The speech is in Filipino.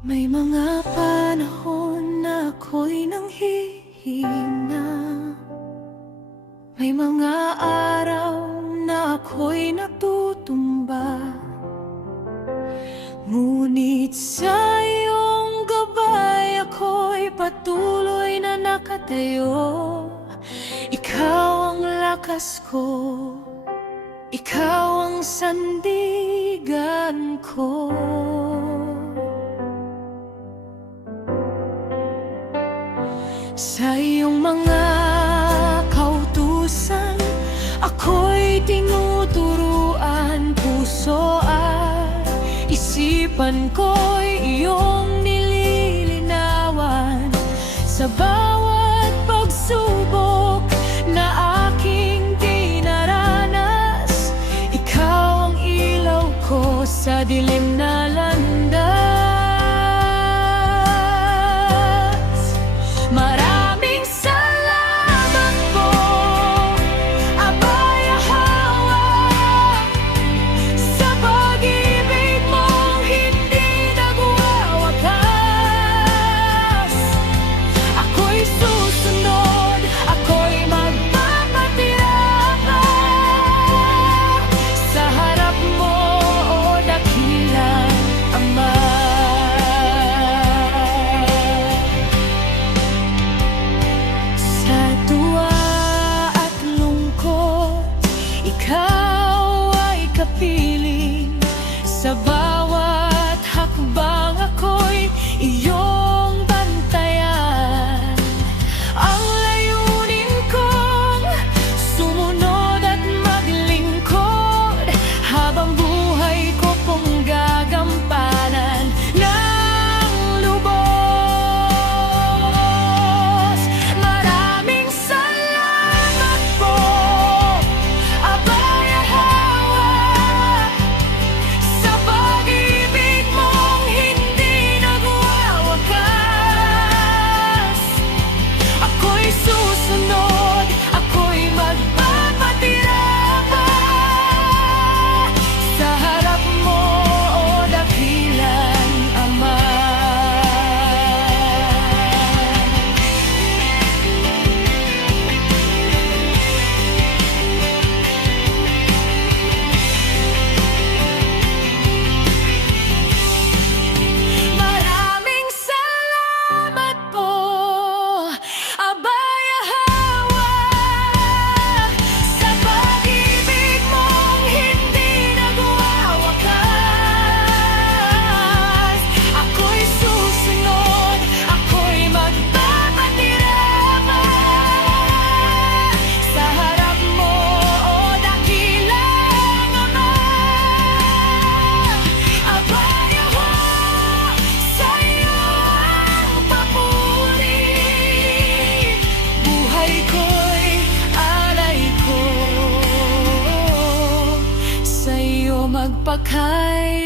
May mga panahon na ako'y nanghihina. May mga araw na ako'y natutumba. Ngunit sa iyong gabay ako'y patuloy na nakatayo. Ikaw ang lakas ko, ikaw ang sandigan ko. Sa iyong mga kautusan ako'y tinuturuan. Puso at isipan ko'y iyong nililinawan. Sa bawat pagsubok na aking dinaranas, ikaw ang ilaw ko sa dilim na landas. Ikaw ay kapiling sa bawat hakbang, ako'y iyong bantayan. Ang layunin kong sumunod at maglingkod, habang buhay ko pong gagampanan ng lubos. Maraming salamat po, magpakay